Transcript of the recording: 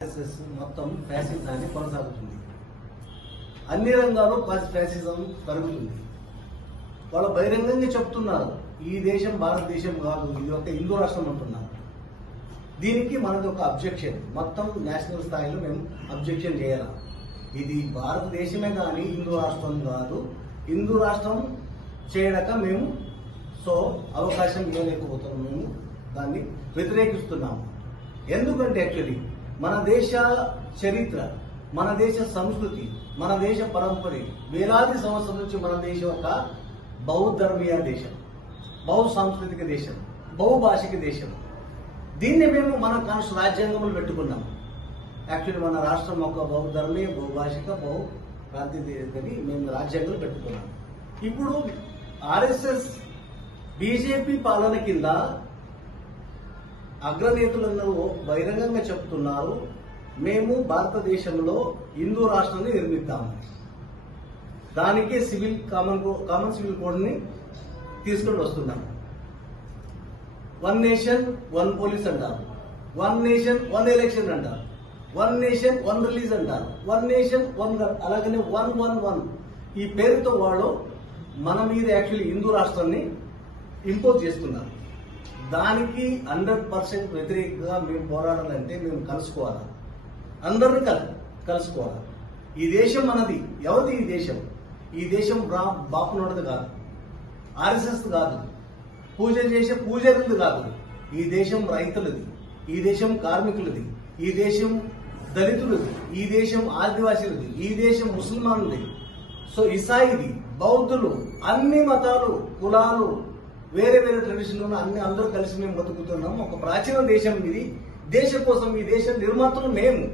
మొత్తం ఫ్యాసిజాన్ని కొనసాగుతుంది. అన్ని రంగాల్లో ఫ్యాసిజం పెరుగుతుంది. వాళ్ళు బహిరంగంగా చెప్తున్నారు ఈ దేశం భారతదేశం కాదు, ఇది ఒక హిందూ రాష్ట్రం అంటున్నారు. దీనికి మనది ఒక అబ్జెక్షన్, మొత్తం నేషనల్ స్థాయిలో మేము అబ్జెక్షన్ చేయాలి. ఇది భారతదేశమే కానీ హిందూ రాష్ట్రం కాదు. హిందూ రాష్ట్రం చేయడాక మేము అవకాశం ఇవ్వలేకపోతున్నాము. మేము దాన్ని వ్యతిరేకిస్తున్నాము. ఎందుకంటే యాక్చువల్లీ మన దేశ చరిత్ర, మన దేశ సంస్కృతి, మన దేశ పరంపర వేలాది సంవత్సరాల నుంచి మన దేశం ఒక బహుధర్మీయ దేశం, బహు సాంస్కృతిక దేశం, బహుభాషిక దేశం. దీన్ని మేము మన రాజ్యాంగంలో పెట్టుకున్నాం. యాక్చువల్లీ మన రాష్ట్రం ఒక బహుధర్మీయ, బహుభాషిక, బహు ప్రాంతీయతని మేము రాజ్యాంగంలో పెట్టుకున్నాం. ఇప్పుడు ఆర్ఎస్ఎస్ బీజేపీ పాలన కింద అగ్రనేతలందరూ బహిరంగంగా చెప్తున్నారు మేము భారతదేశంలో హిందూ రాష్ట్రాన్ని నిర్మిద్దాము. దానికే కామన్ సివిల్ కోడ్ ని తీసుకుని వస్తున్నాం. 1 నేషన్ 1 పోలీస్ అంటారు, 1 నేషన్ 1 ఎలక్షన్ అంటారు, 1 నేషన్ 1 రిలీజ్ అంటారు, 1 నేషన్ 1 అలాగనే 111 ఈ పేరుతో వాళ్ళు మన మీద యాక్చువల్లీ హిందూ రాష్ట్రాన్ని ఇంపోజ్ చేస్తున్నారు. దానికి 100% వ్యతిరేకంగా మేము పోరాడాలంటే మేము కలుసుకోవాలి, అందరినీ కలుసుకోవాలి. ఈ దేశం మనది. ఎవరిది ఈ దేశం? ఈ దేశం బాపునోడది కాదు, ఆర్ఎస్ఎస్ కాదు, పూజ చేసే పూజారులది కాదు. ఈ దేశం రైతులది, ఈ దేశం కార్మికులది, ఈ దేశం దళితులది, ఈ దేశం ఆదివాసీలది, ఈ దేశం ముస్లిమానులది, ఇసాయిది, బౌద్ధులు, అన్ని మతాలు, కులాలు, వేరే వేరే ట్రెడిషన్ అందరూ కలిసి మేము బతుకుతున్నాం. ఒక ప్రాచీన దేశం ఇది. దేశం కోసం ఈ దేశం నిర్మాతలు మేము.